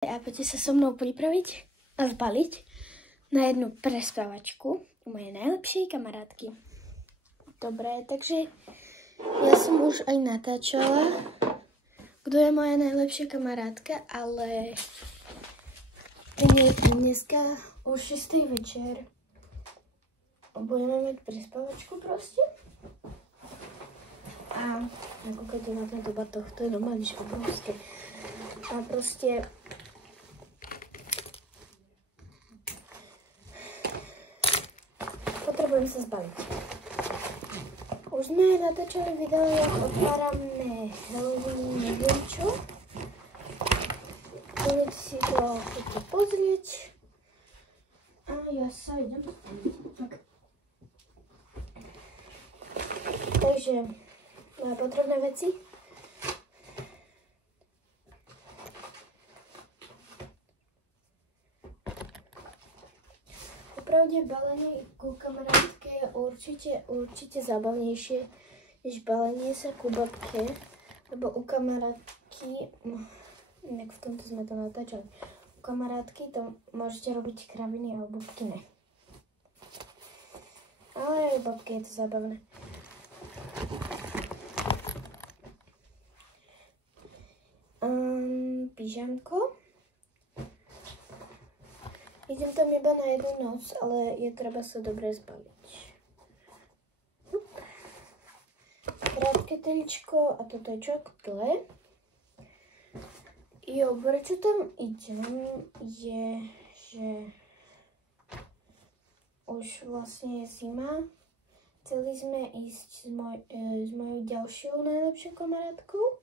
A poďte sa so mnou pripraviť a zbaliť na jednu prespávačku u mojej najlepšej kamarátky. Dobre, takže ja som už aj natáčala, kto je moja najlepšia kamarátka, ale dneska o 6. večer budeme mať prespávačku proste. A kúkajte na tento batoh, to je normálne obrovské. A proste potrebujem sa zbaliť. Už sme natáčali video, jak otvárame Halloween, neviem čo. Poďte si to pozrieť. A ja sa idem tak. Takže máme potrebné veci. Popravde balenie ku kamarátke je určite zábavnejšie, než balenie sa ku babke, lebo u kamarátky, inak v tomto sme to natáčali, u kamarátky to môžete robiť kraviny a u babky ne. Ale aj u babky je to zábavné. Pyžamko. Idem tam iba na jednu noc, ale je treba sa dobre zbaliť. Krátke tričko a toto je čokle. Jo, prečo tam idem, je, že už vlastne je zima. Chceli sme ísť s mojou ďalšou najlepšou kamarátkou,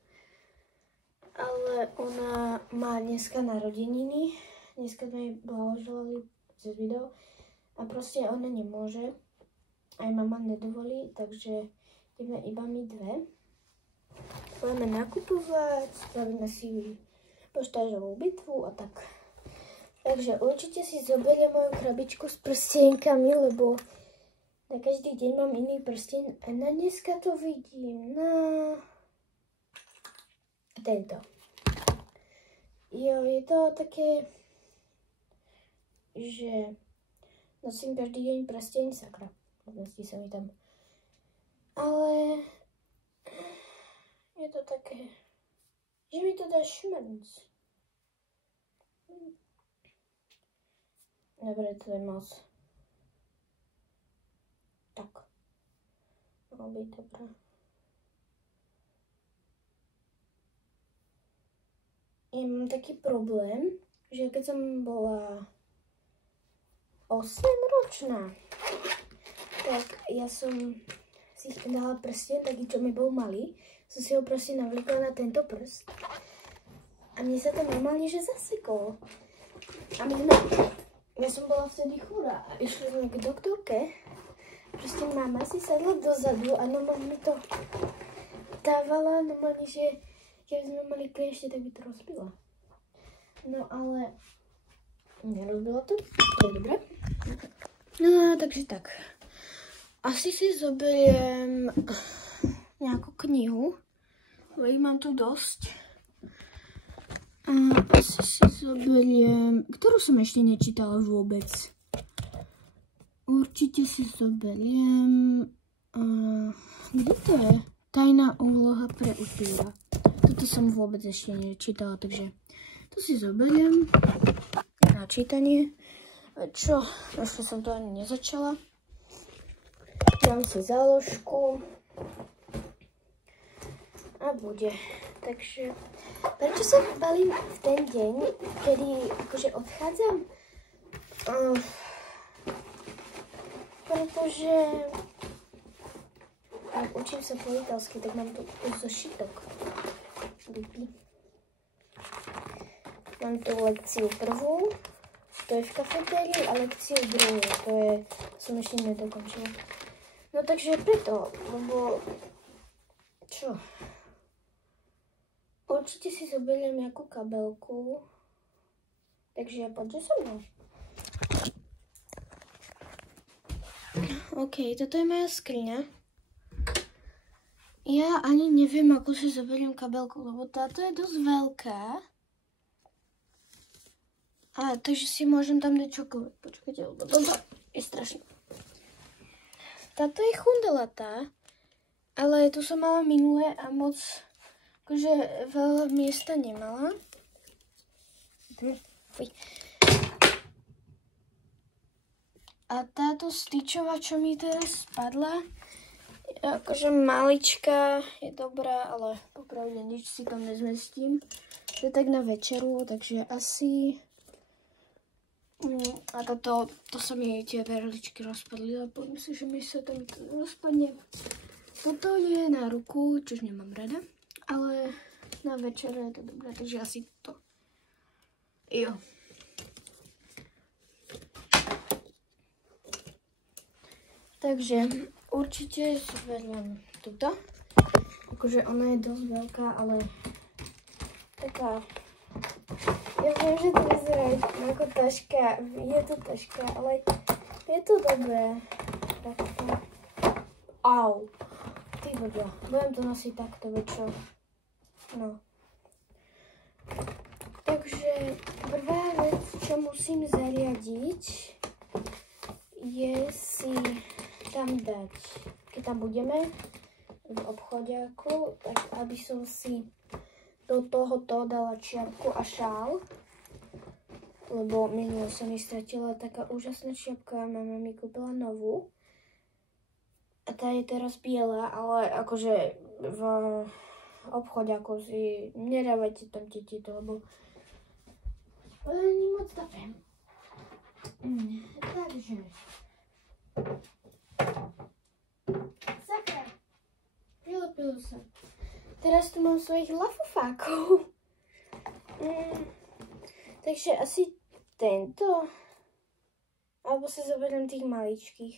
ale ona má dneska narodeniny. Dneska sme jej blahoželali cez video a proste ona nemôže. Aj mama nedovolí, takže ideme iba my dve. Budeme nakupovať, spravíme si poštážovú bitvu a tak. Takže určite si zoberiem moju krabičku s prstienkami, lebo na každý deň mám iný prsteň a na dneska to vidím na tento. Jo, je to také, že nosím každý deň prsteň, sakra, zmestí sa mi tam. Ale je to také, že mi to dá šmrnc. Dobre, to je moc. Tak. Malo byť dobré. Ja mám taký problém, že keď som bola 8-ročná, tak ja som si dala prsten, taký čo mi bol malý, som si ho proste navlekla na tento prst a mne sa to normálne že zaseklo. A ja som bola vtedy chorá a išli sme k doktorke, proste mama si sadla dozadu a normálne mi to dávala, normálne, že keby sme mali kliešte, tak by to rozbila. No ale nerozbila to, to je dobré. No takže tak. Asi si zoberiem nejakú knihu, lebo ich mám tu dosť. A asi si zoberiem, ktorú som ešte nečítala vôbec. Určite si zoberiem, kde to je? Tajná úloha pre upíra. Toto som vôbec ešte nečítala, takže to si zoberiem na čítanie. Čo? Ešte som to ani nezačala. Dám si záložku a bude. Takže prečo sa balím v ten deň, kedy akože odchádzam? Pretože ak učím sa po italsky, tak mám tu zošitok. Mám tu lekciu prvú, to je v kafetérii, a lekciu druhú, to som ešte nedokončila. No takže preto, lebo čo? Určite si zoberiem nejakú kabelku, takže poďte so mnou. OK, toto je moja skriňa. Ja ani neviem, ako si zoberiem kabelku, lebo táto je dosť veľká. A takže si môžem tam dať čokoľvek. Počkajte, lebo toto je strašné. Táto je chundelatá, ale tu som mala minulé a moc akože veľa miesta nemala. A táto styčová, čo mi teraz spadla, akože malička, je dobrá, ale popravde nič si tam nezmestím. To je tak na večeru, takže asi... A to sa mi tie perličky rozpadli, ale poviem si, že mi sa to rozpadne. Toto je na ruku, čož nemám rada, ale na večer je to dobré, takže asi to. Jo. Takže určite zoberiem túto. Akože ona je dosť veľká, ale taká... Ja viem, že to vyzerá ako taška, je to taška, ale je to dobré. Au. Ty vodia, budem to nosiť takto večer. No. Takže prvá vec, čo musím zariadiť, je si tam dať, keď tam budeme v obchodiaku, tak aby som si do tohoto dala čiapku a šál, lebo minulo sa mi stratila taká úžasná čiapka a mama mi kúpila novú. A tá je teraz biela, ale akože v obchode ako si nedávajte tam tieto, lebo nie moc dobré. Takže sakra, prilepilo sa. Teraz tu mám svojich lafofákov. Takže asi tento. Alebo si zoberiem tých maličkých.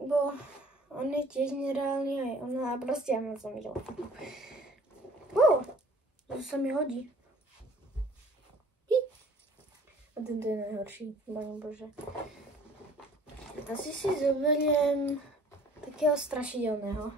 Bo on je tiež nereálny aj ono a proste ja mám som ich lafofákov. To sa mi hodí. A tento je najhorší, Pane Bože. Asi si zoberiem takého strašidelného.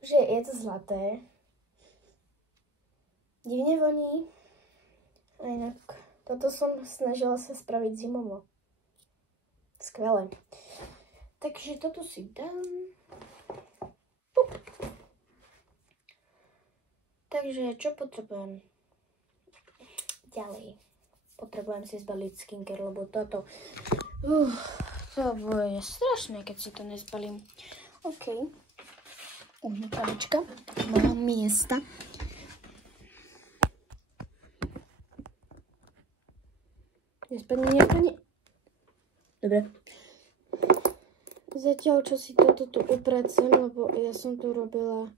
Že je to zlaté. Divne voní. A inak, toto som snažila sa spraviť zimovo. Skvelé. Takže toto si dám. Pup. Takže, čo potrebujem? Ďalej. Potrebujem si zbaliť skincare, lebo toto... to bude strašné, keď si to nezbalím. OK. Umývačka mojho miesta. Nespadne nejaká Dobre. Zatiaľ, čo si toto tu upracem, lebo ja som tu robila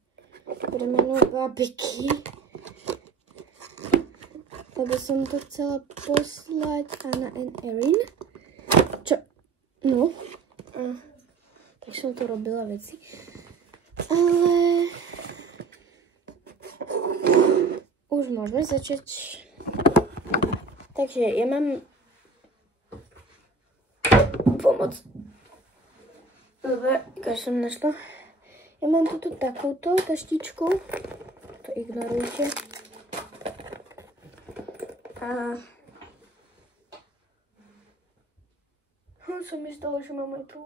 premenu babiky. Lebo som to chcela poslať Anna and Erin. Čo? No. Tak som tu robila veci. Ale už môžeme začať. Takže ja mám pomoc. Dobre, keď som našla. Ja mám túto takúto taštičku. To ignorujte. A som mi stalo, že mám aj tu